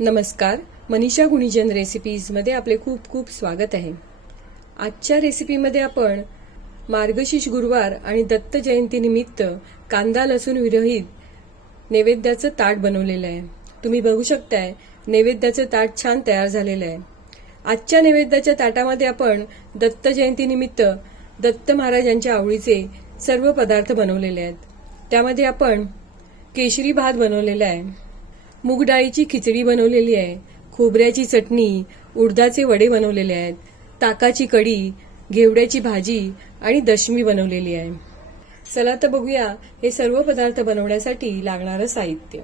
नमस्कार, मनीषा गुणीजन रेसिपीजमध्ये आपले खूप खूप स्वागत आहे। आजच्या रेसिपीमध्ये आपण मार्गशीर्ष गुरुवार आणि दत्त जयंतीनिमित्त कांदा लसूण विरहित नैवेद्याचं ताट बनवलेलं आहे। तुम्ही बघू शकताय नैवेद्याचं ताट छान तयार झालेलं आहे। आजच्या नैवेद्याच्या ताटामध्ये आपण दत्त जयंतीनिमित्त दत्त महाराजांच्या आवडीचे सर्व पदार्थ बनवलेले आहेत। त्यामध्ये आपण केशरी भात बनवलेला आहे, मूग डाळीची खिचडी बनवलेली आहे, खोबऱ्याची चटणी, उडदाचे वडे बनवलेले आहेत, ताकाची कढी, घेवड्याची भाजी आणि दशमी बनवलेली आहे। चला तर बघूया हे सर्व पदार्थ बनवण्यासाठी लागणारं साहित्य।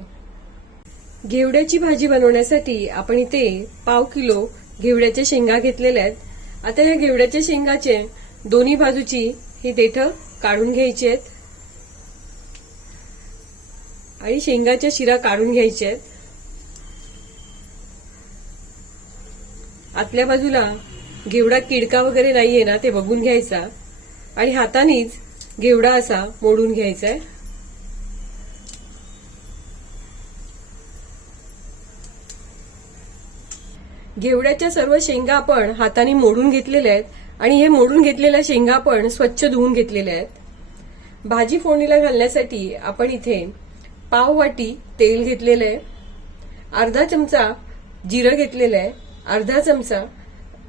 घेवड्याची भाजी बनवण्यासाठी आपण इथे 1/2 किलो घेवड्याच्या शेंगा घेतलेल्या आहेत। आता या घेवड्याच्या शेंगाचे दोन्ही बाजूची ही देठं काढून घ्यायची आहेत आणि शेंगाच्या शिरा काढून घ्यायच्या आहेत। आतल्या बाजूला घेवडा किडका वगैरे नाहीये ना ते बघून घ्यायचा आणि हातानेच घेवडा असा मोडून घ्यायचा आहे। घेवड्याच्या सर्व शेंगा आपण हाताने मोडून घेतलेल्या आहेत आणि हे मोडून घेतलेल्या शेंगा आपण स्वच्छ धुवून घेतलेल्या आहेत। भाजी फोडणीला घालण्यासाठी आपण इथे पाव वाटी तेल घेतलेलं आहे, अर्धा चमचा जिरं घेतलेलं आहे, अर्धा चमचा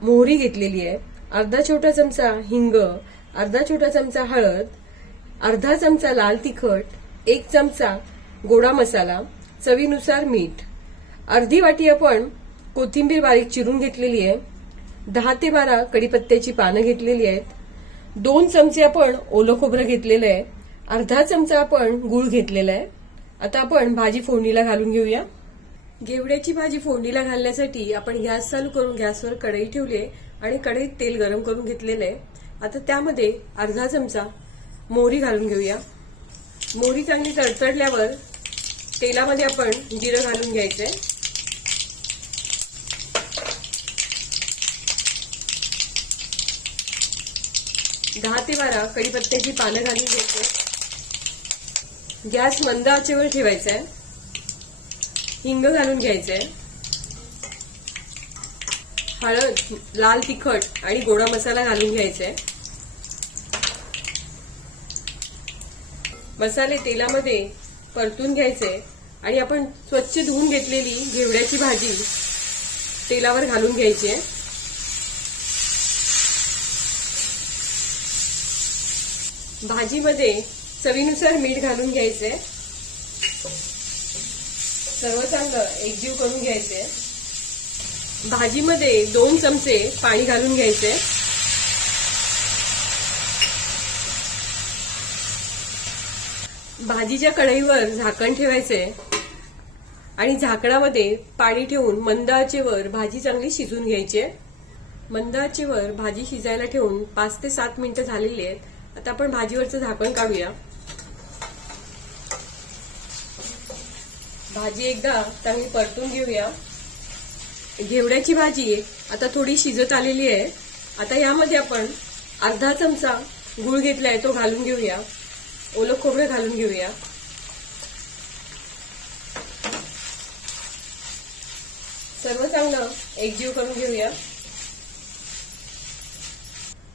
मोहरी घेतलेली आहे, अर्धा छोटा चमचा हिंग, अर्धा छोटा चमचा हळद, अर्धा चमचा लाल तिखट, 1 चमचा गोडा मसाला, चवीनुसार मीठ, अर्धी वाटी आपण कोथिंबीर बारीक चिरून घेतलेली आहे, 10 ते 12 कढीपत्त्याची पानं घेतलेली आहेत, 2 चमचे आपण ओलं खोबरं घेतलेलं आहे, अर्धा चमचा आपण गूळ घेतलेला आहे। आता आपण भाजी फोडणीला घालून घेऊया। घेवड्याची भाजी फोडणीला घालण्यासाठी आपण गॅस चालू करून गॅसवर कढई ठेवली आहे आणि कढईत तेल गरम करून घेतलेलं आहे। आता त्यामध्ये अर्धा चमचा मोहरी घालून घेऊया। मोहरी चांगली तडतडल्यावर तेलामध्ये आपण जिरं घालून घ्यायचंय, दहा ते 12 कढीपत्त्याची पानं घालून घ्यायची। गॅस मंद आचेवर ठेवायचा आहे। हिंग घालून घ्यायचंय, हळद, लाल तिखट आणि गोडा मसाला घालून घ्यायचाय। मसाले तेलामध्ये परतून घ्यायचे आणि आपण स्वच्छ धुवून घेतलेली घेवड्याची भाजी तेलावर घालून घ्यायची आहे। भाजीमध्ये चवीनुसार मीठ घालून घ्यायचंय, सर्व चांगलं एकजीव करून घ्यायचे। भाजीमध्ये 2 चमचे पाणी घालून घ्यायचे। भाजीच्या कढईवर झाकण ठेवायचे आणि झाकणामध्ये पाणी ठेवून मंद आचेवर भाजी चांगली शिजून घ्यायची। मंद आचेवर भाजी शिजायला ठेवून 5 ते 7 मिनिटं झालेली आहेत। आता आपण भाजीवरचं झाकण काढूया। भाजी एकदा चांगली परतून घेऊया। घेवड्याची भाजी आता थोडी शिजत आलेली आहे। आता यामध्ये आपण अर्धा चमचा गूळ घेतलाय तो घालून घेऊया, ओलं खोबरं घालून घेऊया, सर्व चांगलं एकजीव करून घेऊया।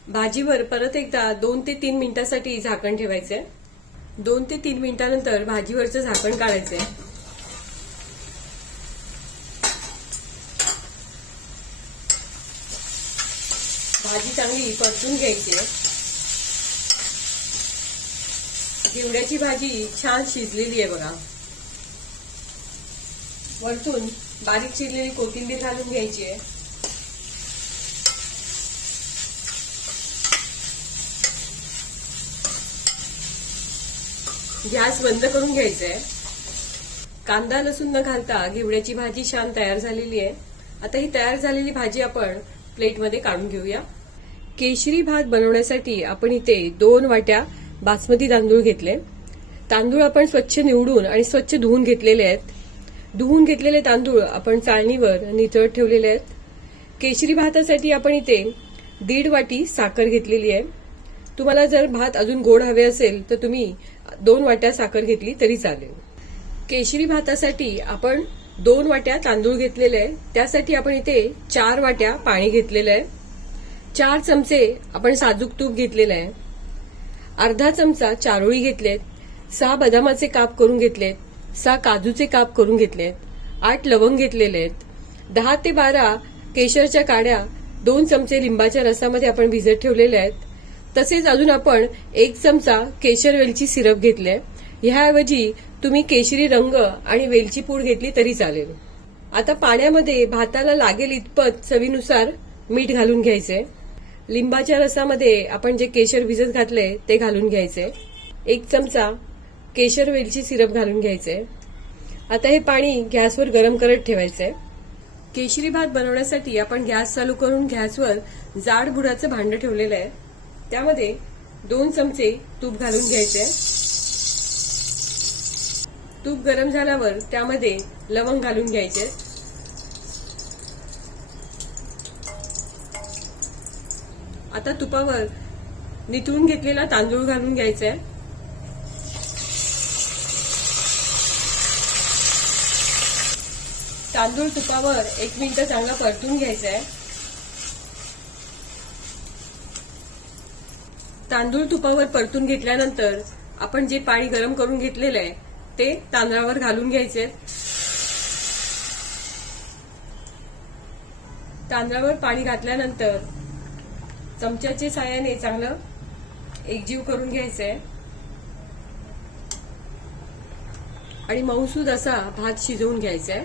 भाजीवर परत एकदा 2 ते 3 मिनिटांसाठी झाकण ठेवायचंय। 2 ते 3 मिनिटांनंतर भाजीवरचं झाकण काढायचंय। भाजी चांगली परतून घ्यायची। घेवड्याची भाजी छान शिजलेली आहे बघा। वरतून बारीक चिरलेली कोथिंबीर घालून घ्यायची आहे। गॅस बंद करून घ्यायचा आहे। कांदा लसूण न घालता घेवड्याची भाजी छान तयार झालेली आहे। आता ही तयार झालेली भाजी आपण प्लेटमध्ये काढून घेऊया। केशरी भात बनवण्यासाठी आपण इथे 2 वाट्या बासमती तांदूळ घेतले। तांदूळ आपण स्वच्छ निवडून आणि स्वच्छ धुवून घेतलेले आहेत। धुवून घेतलेले तांदूळ आपण चाळणीवर नितळत ठेवलेले आहेत। केशरी भातासाठी आपण इथे 1.5 वाटी साखर घेतलेली आहे। तुम्हाला जर भात अजून गोड हवे असेल तर तुम्ही 2 वाट्या साखर घेतली तरी चालेल। केशरी भातासाठी आपण 2 वाट्या तांदूळ घेतलेले आहे, त्यासाठी आपण इथे 4 वाट्या पाणी घेतलेलं आहे. 4 चमचे आपण साजूक तूप घेतलेलं आहे. अर्धा चमचा चारोळी घेतलेत. 6 बदामाचे काप करून घेतलेत. 6 काजूचे काप करून घेतलेत. 8 लवंग घेतलेले आहेत. 10 ते 12 केशरच्या काड्या 2 चमचे लिंबाच्या रसामध्ये आपण भिजत ठेवलेले आहेत. तसेच अजून आपण 1 चमचा केशर वेलची सिरप घेतले. ह्याऐवजी तुम्ही केशरी रंग आणि वेलची पूड घेतली तरी चालेल. आता पाण्यामध्ये भाताला लागेल इतपत चवीनुसार मीठ घालून घ्यायचे. लिंबाच्या रसामध्ये आपण जे केशर भिजत घातले ते घालून घ्यायचे. 1 चमचा केशर वेलची सिरप घालून घ्यायचे. आता हे पाणी गॅसवर गरम करत ठेवायचे. केशरी भात बनवण्यासाठी आपण गॅस चालू करून गॅसवर जाड बुडाचं भांडं ठेवलेलं आहे. त्यामध्ये 2 चमचे तूप घालून घ्यायचे. तूप गरम झाल्यावर त्यामध्ये लवंग घालून घ्यायचे. आता तुपावर नितळून घेतलेला तांदूळ घालून घ्यायचा. तांदूळ तुपावर 1 मिनिट चांगला परतून घ्यायचा आहे. तांदूळ तुपावर परतून घेतल्यानंतर आपण जे पाणी गरम करून घेतलेलं आहे ते तांदळावर घालून घ्यायचे. तांदळावर पाणी घातल्यानंतर चमच्याच्या साहाय्याने चांगलं एकजीव करून घ्यायचंय आणि मऊसूद असा भात शिजवून घ्यायचा आहे.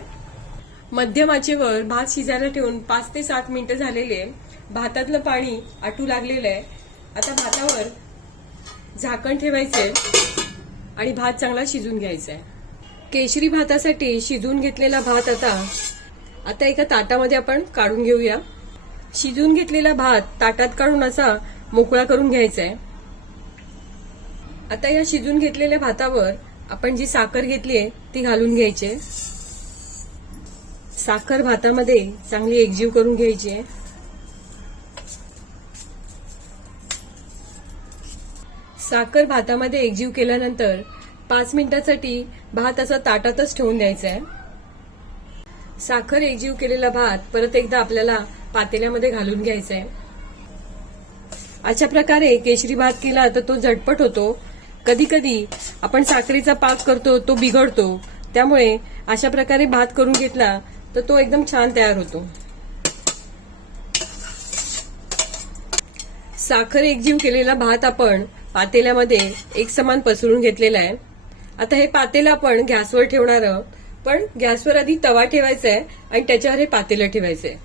मध्यम आचेवर भात शिजायला ठेवून 5 ते 7 मिनिटं झालेले. भातातलं पाणी आटू लागलेलं आहे. आता भातावर झाकण ठेवायचे आणि भात चांगला शिजून घ्यायचा आहे. केशरी भातासाठी शिजवून घेतलेला भात आता एका ताटामध्ये आपण काढून घेऊया. शिजवून घेतलेला भात ताटात काढून असा मोकळा करून घ्यायचा आहे. आता या शिजून घेतलेल्या भातावर आपण जी साखर घेतली आहे ती घालून घ्यायची. साखर भातामध्ये चांगली एकजीव करून घ्यायची आहे. साखर भातामध्ये एकजीव केल्यानंतर 5 मिनिटांसाठी भात असा ताटातच ठेवून द्यायचा आहे. साखर एकजीव केलेला भात परत एकदा आपल्याला पातेल्यामध्ये घालून घ्यायचा आहे. अशा प्रकारे केशरी भात केला तर तो झटपट होतो. कधी कधी आपण साखरेचा पाक करतो तो बिघडतो. त्यामुळे अशा प्रकारे भात करून घेतला तर तो एकदम छान तयार होतो. साखर एकजीव केलेला भात आपण पातेल्यामध्ये एक समान पसरून घेतलेला आहे. आता हे पातेलं आपण गॅसवर ठेवणार आहोत. पण गॅसवर आधी तवा ठेवायचा आहे आणि त्याच्यावर हे पातेलं ठेवायचंय.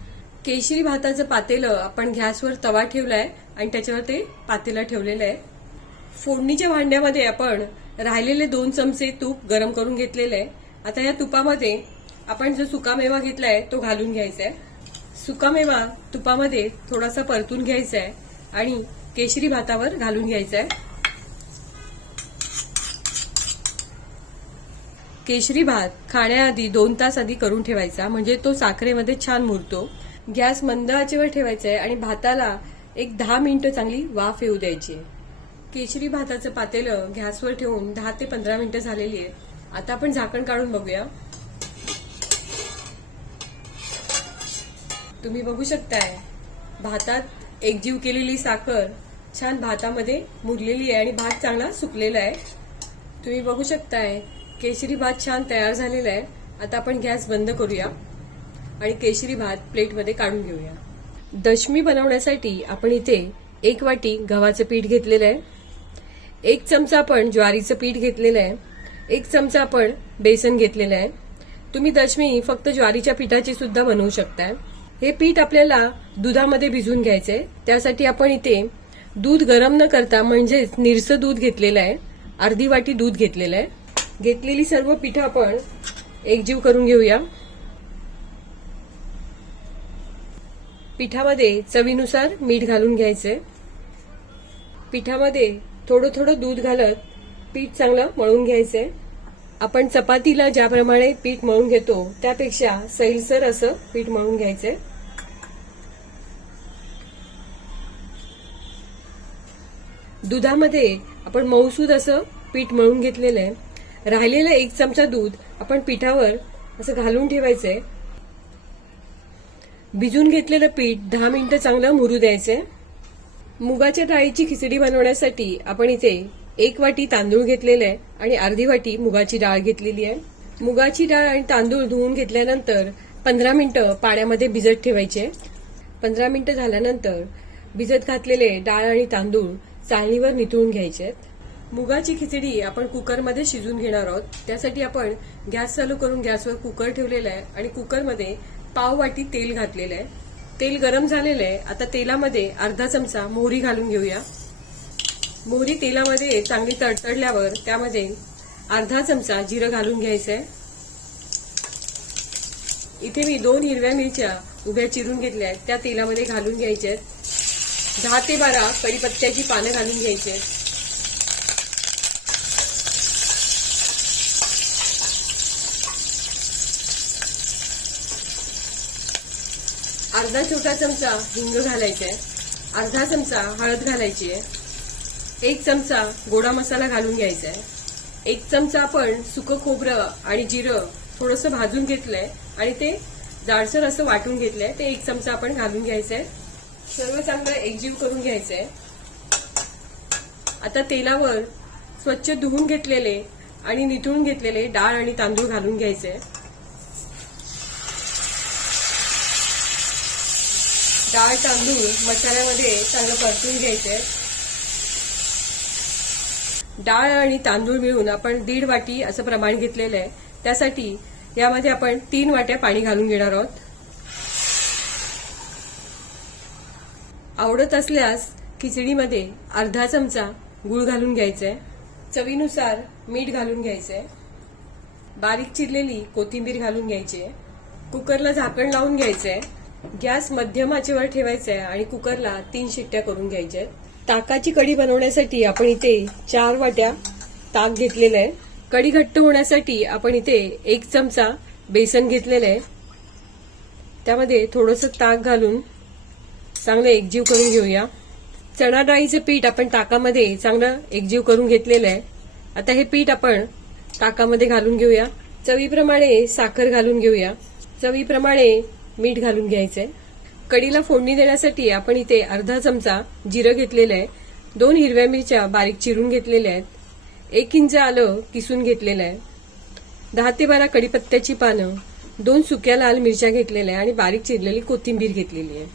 केशरी भाताचं पातेलं आपण गॅसवर तवा ठेवलाय आणि त्याच्यावर ते पातेलं ठेवलेलं आहे. फोडणीच्या भांड्यामध्ये आपण राहिलेले 2 चमचे तूप गरम करून घेतलेलं आहे. आता या तुपामध्ये आपण जो सुकामेवा घेतलाय तो घालून घ्यायचा आहे. सुकामेवा तुपामध्ये थोडासा परतून घ्यायचा आहे आणि केशरी भातावर घालून घ्यायचा आहे. केशरी भात खाण्याआधी 2 तास आधी करून ठेवायचा, म्हणजे तो साखरेमध्ये छान मुरतो. गॅस मंद आचेवर ठेवायचा आहे आणि भाताला एक 10 मिनिटं चांगली वाफ येऊ द्यायची आहे. केशरी भाताचं पातेलं गॅसवर ठेवून 10 ते 15 मिनिटं झालेली आहेत. आता आपण झाकण काढून बघूया. तुम्ही बघू शकताय भातात एकजीव केलेली साखर छान भातामध्ये मुरलेली आहे आणि भात चांगला सुकलेला आहे. तुम्ही बघू शकताय केशरी भात छान तयार झालेला आहे. आता आपण गॅस बंद करूया आणि केशरी भात प्लेटमध्ये काढून घेऊया. दशमी बनवण्यासाठी आपण इथे 1 वाटी गव्हाचं पीठ घेतलेलं आहे. 1 चमचा आपण ज्वारीचं पीठ घेतलेलं आहे. 1 चमचा आपण बेसन घेतलेलं आहे. तुम्ही दशमी फक्त ज्वारीच्या पिठाची सुद्धा बनवू शकताय. हे पीठ आपल्याला दुधामध्ये भिजवून घ्यायचंय. त्यासाठी आपण इथे दूध गरम न करता म्हणजेच निरसं दूध घेतलेलं आहे. अर्धी वाटी दूध घेतलेलं आहे. घेतलेली सर्व पिठं आपण एकजीव करून घेऊया. पिठामध्ये चवीनुसार मीठ घालून घ्यायचंय. पिठामध्ये थोडं थोडं दूध घालत पीठ चांगलं मळून घ्यायचंय. आपण चपातीला ज्याप्रमाणे पीठ मळून घेतो त्यापेक्षा सैलसर असं पीठ मळून घ्यायचंय. दुधामध्ये आपण मऊसूद असं पीठ मळून घेतलेलं आहे. राहिलेलं 1 चमचा दूध आपण पिठावर असं घालून ठेवायचंय. भिजून घेतलेलं पीठ 10 मिनिटं चांगलं मुरू द्यायचंय. मुगाच्या डाळीची खिचडी बनवण्यासाठी आपण इथे 1 वाटी तांदूळ घेतलेले आहे आणि अर्धी वाटी मुगाची डाळ घेतलेली आहे. मुगाची डाळ आणि तांदूळ धुवून घेतल्यानंतर 15 मिनिटं पाण्यामध्ये भिजत ठेवायचे. 15 मिनिटं झाल्यानंतर भिजत घातलेले डाळ आणि तांदूळ चाळणीवर निथळून घ्यायचे. मुगाची खिचडी आपण कुकरमध्ये शिजून घेणार आहोत. त्यासाठी आपण गॅस चालू करून गॅसवर कुकर ठेवलेला आहे आणि कुकरमध्ये पाव वाटी तेल घातलेलं आहे. तेल गरम झालेलं आहे. आता तेलामध्ये अर्धा चमचा मोहरी घालून घेऊया. मोहरी तेलामध्ये चांगली तडतडल्यावर त्यामध्ये अर्धा चमचा जिरं घालून घ्यायचंय. इथे मी 2 हिरव्या मिरच्या उभ्या चिरून घेतल्या आहेत, त्या तेलामध्ये घालून घ्यायच्या आहेत. 10 ते 12 कढीपत्त्याची पानं घालून घ्यायची आहेत. अर्धा छोटा चमचा हिंग घालायचा आहे. अर्धा चमचा हळद घालायची आहे. 1 चमचा गोडा मसाला घालून घ्यायचा आहे. 1 चमचा आपण सुकं खोबरं आणि जिरं थोडंसं भाजून घेतलंय आणि ते जाडसर असं वाटून घेतलंय, ते 1 चमचा आपण घालून घ्यायचंय. सर्व चांगलं एकजीव करून घ्यायचंय. आता तेलावर स्वच्छ धुवून घेतलेले आणि निथळून घेतलेले डाळ आणि तांदूळ घालून घ्यायचे. डाळ तांदूळ मसाल्यामध्ये चांगलं परतून घ्यायचे. डाळ आणि तांदूळ मिळून आपण 1.5 वाटी असं प्रमाण घेतलेलं आहे. त्यासाठी यामध्ये आपण 3 वाट्या पाणी घालून घेणार आहोत. आवडत असल्यास खिचडीमध्ये अर्धा चमचा गूळ घालून घ्यायचंय. चवीनुसार मीठ घालून घ्यायचंय. बारीक चिरलेली कोथिंबीर घालून घ्यायची. कुकरला झाकण लावून घ्यायचंय. गॅस मध्यम आचेवर ठेवायचा आहे आणि कुकरला 3 शिट्ट्या करून घ्यायच्या. ताकाची कढी बनवण्यासाठी आपण इथे 4 वाट्या ताक घेतलेलं आहे. कढी घट्ट होण्यासाठी आपण इथे 1 चमचा बेसन घेतलेलं आहे. त्यामध्ये थोडंसं ताक घालून चांगलं एकजीव करून घेऊया. चणा डाळीचं पीठ आपण ताकामध्ये चांगलं एकजीव करून घेतलेलं आहे. आता हे पीठ आपण ताकामध्ये घालून घेऊया. चवीप्रमाणे साखर घालून घेऊया. चवीप्रमाणे मीठ घालून घ्यायचंय. कढीला फोडणी देण्यासाठी आपण इथे अर्धा चमचा जिरं घेतलेलं आहे. 2 हिरव्या मिरच्या बारीक चिरून घेतलेल्या आहेत. 1 इंच आलं किसून घेतलेलं आहे. 10 ते 12 कढीपत्त्याची पानं, 2 सुक्या लाल मिरच्या घेतलेल्या आहे आणि बारीक चिरलेली कोथिंबीर घेतलेली आहे.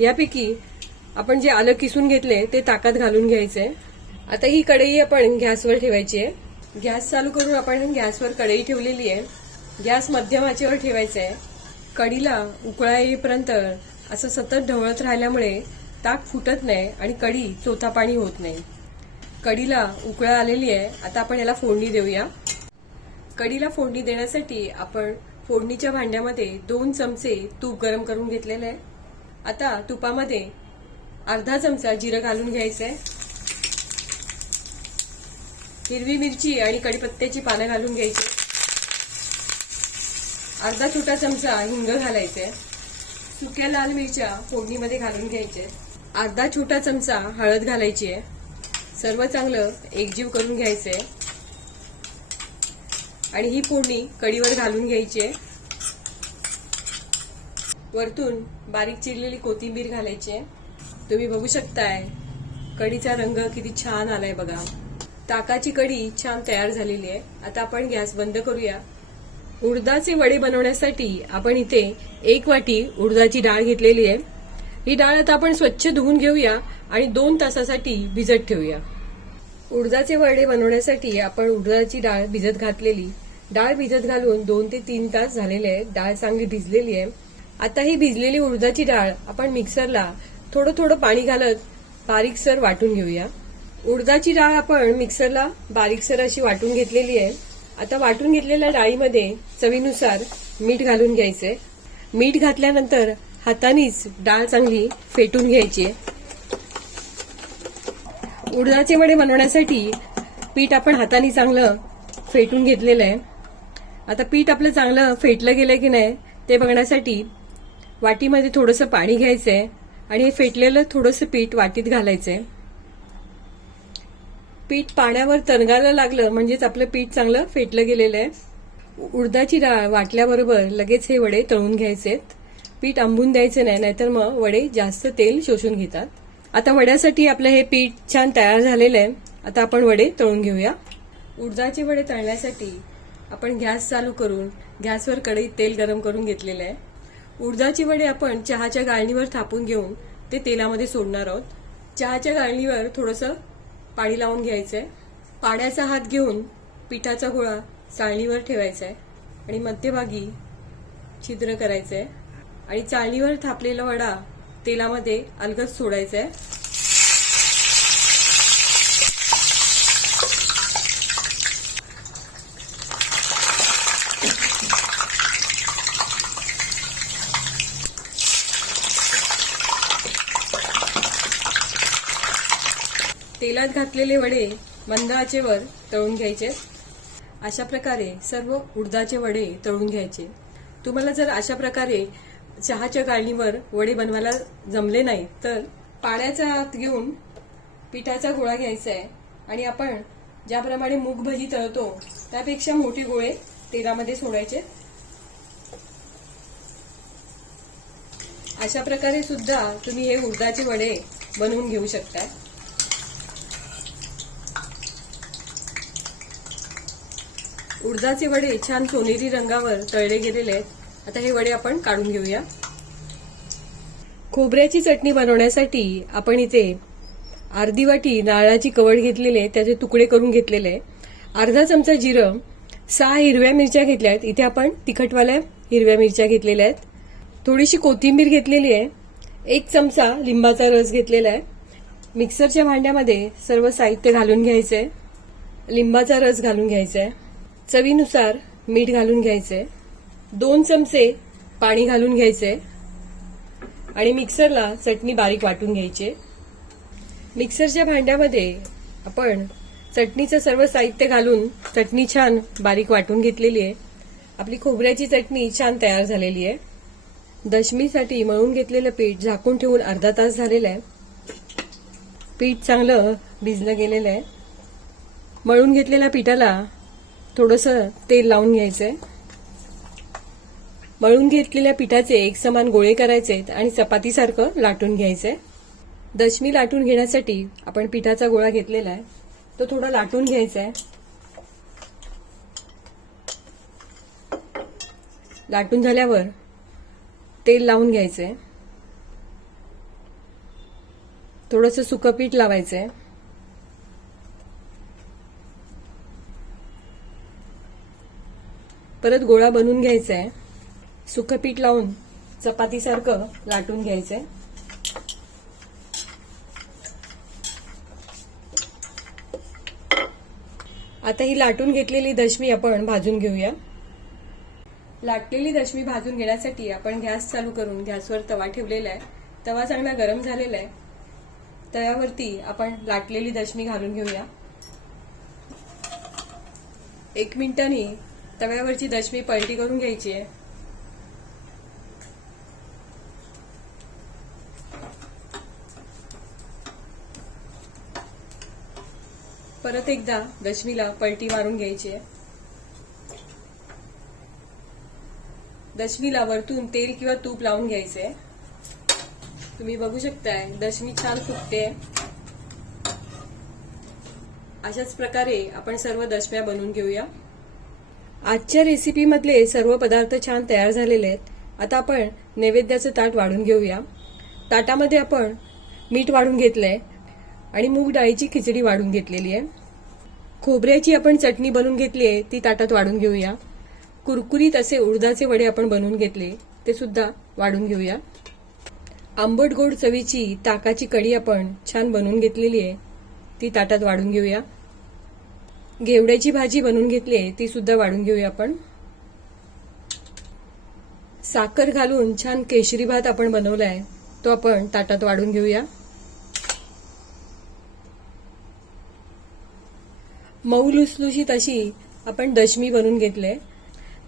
यापैकी आपण जे आलं किसून घेतले ते ताकात घालून घ्यायचंय. आता ही कढई आपण गॅसवर ठेवायची आहे. गॅस चालू करून आपण गॅसवर कढई ठेवलेली आहे. गॅस मध्यम आचेवर ठेवायचा आहे. कढीला उकळा येईपर्यंत असं सतत ढवळत राहिल्यामुळे ताक फुटत नाही आणि कढी चोथा पाणी होत नाही. कढीला उकळा आलेली आहे. आता आपण याला फोडणी देऊया. कढीला फोडणी देण्यासाठी आपण फोडणीच्या भांड्यामध्ये 2 चमचे तूप गरम करून घेतलेलं आहे. आता तुपामध्ये अर्धा चमचा जिरं घालून घ्यायचंय. हिरवी मिरची आणि कढीपत्त्याची पानं घालून घ्यायची. अर्धा छोटा चमचा हिंग घालायचे. सुक्या लाल मिरच्या फोडणीमध्ये घालून घ्यायचे. अर्धा छोटा चमचा हळद घालायची आहे. सर्व चांगलं एकजीव करून घ्यायचंय आणि ही फोडणी कढीवर घालून घ्यायची आहे. वरतून बारीक चिरलेली कोथिंबीर घालायची आहे. तुम्ही बघू शकताय कढीचा रंग किती छान आलाय बघा. ताकाची कढी छान तयार झालेली आहे. आता आपण गॅस बंद करूया. उडदाचे वडे बनवण्यासाठी आपण इथे 1 वाटी उडदाची डाळ घेतलेली आहे. ही डाळ आता आपण स्वच्छ धुवून घेऊया आणि 2 तासासाठी भिजत ठेवूया. उडदाचे वडे बनवण्यासाठी आपण उडदाची डाळ भिजत घातलेली. डाळ भिजत घालून 2 ते 3 तास झालेले आहे. डाळ चांगली भिजलेली आहे. आता ही भिजलेली उडदाची डाळ आपण मिक्सरला थोडं थोडं पाणी घालत बारीकसर वाटून घेऊया. उडदाची डाळ आपण मिक्सरला बारीकसर अशी वाटून घेतलेली आहे. आता वाटून घेतलेल्या डाळीमध्ये चवीनुसार मीठ घालून घ्यायचंय. मीठ घातल्यानंतर हातानेच डाळ चांगली फेटून घ्यायची. उडदाचे वडे बनवण्यासाठी पीठ आपण हाताने चांगलं फेटून घेतलेलं आहे. आता पीठ आपलं चांगलं फेटलं गेलंय की नाही ते बघण्यासाठी वाटीमध्ये थोडंसं पाणी घ्यायचंय आणि हे फेटलेलं थोडंसं पीठ वाटीत घालायचंय. पीठ पाण्यावर तरंगायला लागलं म्हणजेच आपलं पीठ चांगलं फेटलं गेलेलं आहे. उडदाची डाळ वाटल्याबरोबर लगेच हे वडे तळून घ्यायचेत. पीठ आंबून द्यायचं नाही, नाहीतर मग वडे जास्त तेल शोषून घेतात. आता वड्यासाठी आपलं हे पीठ छान तयार झालेलं आहे. आता आपण वडे तळून घेऊया. उडदाचे वडे तळण्यासाठी आपण गॅस चालू करून गॅसवर कढईत तेल गरम करून घेतलेलं आहे. उडदाचे वडे आपण चहाच्या गाळणीवर थापून घेऊन ते तेलामध्ये सोडणार आहोत. चहाच्या गाळणीवर थोडंसं पाणी लावून घ्यायचंय. पाण्याचा हात घेऊन पिठाचा गोळा चाळणीवर ठेवायचा आहे आणि मध्यभागी छिद्र करायचं आहे आणि चाळणीवर थापलेला वडा तेलामध्ये अलगद सोडायचा आहे. तेलात घातलेले वडे मंद आचेवर तळून घ्यायचे. अशा प्रकारे सर्व उडदाचे वडे तळून घ्यायचे. तुम्हाला जर अशा प्रकारे चहाच्या गाळणीवर वडे बनवायला जमले नाही तर पाण्याचा हात घेऊन पिठाचा गोळा घ्यायचा आहे आणि आपण ज्याप्रमाणे मूग भजी तळतो त्यापेक्षा मोठे गोळे तेलामध्ये सोडायचे. अशा प्रकारे सुद्धा तुम्ही हे उडदाचे वडे बनवून घेऊ शकता. उडदाचे वडे छान सोनेरी रंगावर तळले गेलेले आहेत. आता हे वडे आपण काढून घेऊया. खोबऱ्याची चटणी बनवण्यासाठी आपण इथे अर्धी वाटी नारळाची कवड घेतलेली आहे, त्याचे तुकडे करून घेतलेले आहे. अर्धा चमचा जिरं, 6 हिरव्या मिरच्या घेतल्या आहेत. इथे आपण तिखटवाल्या हिरव्या मिरच्या घेतलेल्या आहेत. थोडीशी कोथिंबीर घेतलेली आहे. 1 चमचा लिंबाचा रस घेतलेला आहे. मिक्सरच्या भांड्यामध्ये सर्व साहित्य घालून घ्यायचंय. लिंबाचा रस घालून घ्यायचा आहे. चवीनुसार मीठ घालून घ्यायचंय. 2 चमचे पाणी घालून घ्यायचंय आणि मिक्सरला चटणी बारीक वाटून घ्यायची. मिक्सरच्या भांड्यामध्ये आपण चटणीचं सर्व साहित्य घालून चटणी छान बारीक वाटून घेतलेली आहे. आपली खोबऱ्याची चटणी छान तयार झालेली आहे. दशमीसाठी मळून घेतलेलं पीठ झाकून ठेवून अर्धा तास झालेलं आहे. पीठ चांगलं भिजलं गेलेलं आहे. मळून घेतलेल्या पिठाला थोडंसं तेल लावून घ्यायचंय. मळून घेतलेल्या पिठाचे एकसमान गोळे करायचे आणि चपातीसारखं लाटून घ्यायचंय. दशमी लाटून घेण्यासाठी आपण पिठाचा गोळा घेतलेला आहे, तो थोडा लाटून घ्यायचा आहे. लाटून झाल्यावर तेल लावून घ्यायचंय. थोडंसं सुकं पीठ लावायचंय. परत गोळा बनवून घ्यायचा आहे. सुकं पीठ लावून चपातीसारखं लाटून घ्यायचंय. आता ही लाटून घेतलेली दशमी आपण भाजून घेऊया. लाटलेली दशमी भाजून घेण्यासाठी आपण गॅस चालू करून गॅसवर तवा ठेवलेला आहे. तवा चांगला गरम झालेला आहे. तव्यावरती आपण लाटलेली दशमी घालून घेऊया. 1 मिनिटांनी तव्यावरची दशमी पलटी करून घ्यायची आहे. परत एकदा दशमीला पलटी मारून घ्यायची आहे. दशमीला वरतून तेल किंवा तूप लावून घ्यायचंय. तुम्ही बघू शकताय दशमी छान फुगते. अशाच प्रकारे आपण सर्व दशम्या बनवून घेऊया. आजच्या रेसिपीमधले सर्व पदार्थ छान तयार झालेले आहेत. आता आपण नैवेद्याचं ताट वाढून घेऊया. ताटामध्ये आपण मीठ वाढून घेतलंय आणि मूग डाळीची खिचडी वाढून घेतलेली आहे. खोबऱ्याची आपण चटणी बनवून घेतली आहे, ती ताटात वाढून घेऊया. कुरकुरीत असे उडदाचे वडे आपण बनवून घेतले, ते सुद्धा वाढून घेऊया. आंबट गोड चवीची ताकाची कढी आपण छान बनवून घेतलेली आहे, ती ताटात वाढून घेऊया. घेवड्याची भाजी बनवून घेतली आहे, ती सुद्धा वाढून घेऊया आपण. साखर घालून छान केशरी भात आपण बनवलाय, तो आपण ताटात वाढून घेऊया. मऊ लुसलुशीत अशी आपण दशमी बनवून घेतले.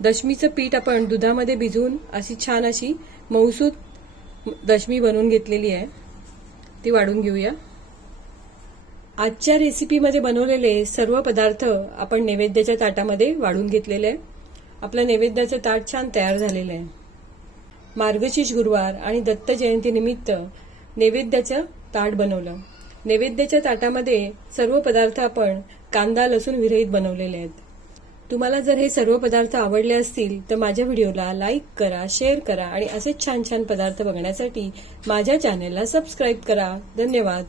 दशमीचं पीठ आपण दुधामध्ये भिजवून अशी छान अशी मऊसूत दशमी बनवून घेतलेली आहे, ती वाढून घेऊया. आजच्या रेसिपीमध्ये बनवलेले सर्व पदार्थ आपण नैवेद्याच्या ताटामध्ये वाढून घेतलेले आहे. आपलं नैवेद्याचं ताट छान तयार झालेलं आहे. मार्गशीर्ष गुरुवार आणि दत्त जयंतीनिमित्त नैवेद्याचं ताट बनवलं. नैवेद्याच्या ताटामध्ये सर्व पदार्थ आपण कांदा लसूण विरहित बनवलेले आहेत. तुम्हाला जर हे सर्व पदार्थ आवडले असतील तर माझ्या व्हिडिओला लाईक करा, शेअर करा आणि असेच छान छान पदार्थ बघण्यासाठी माझ्या चॅनेलला सबस्क्राईब करा. धन्यवाद.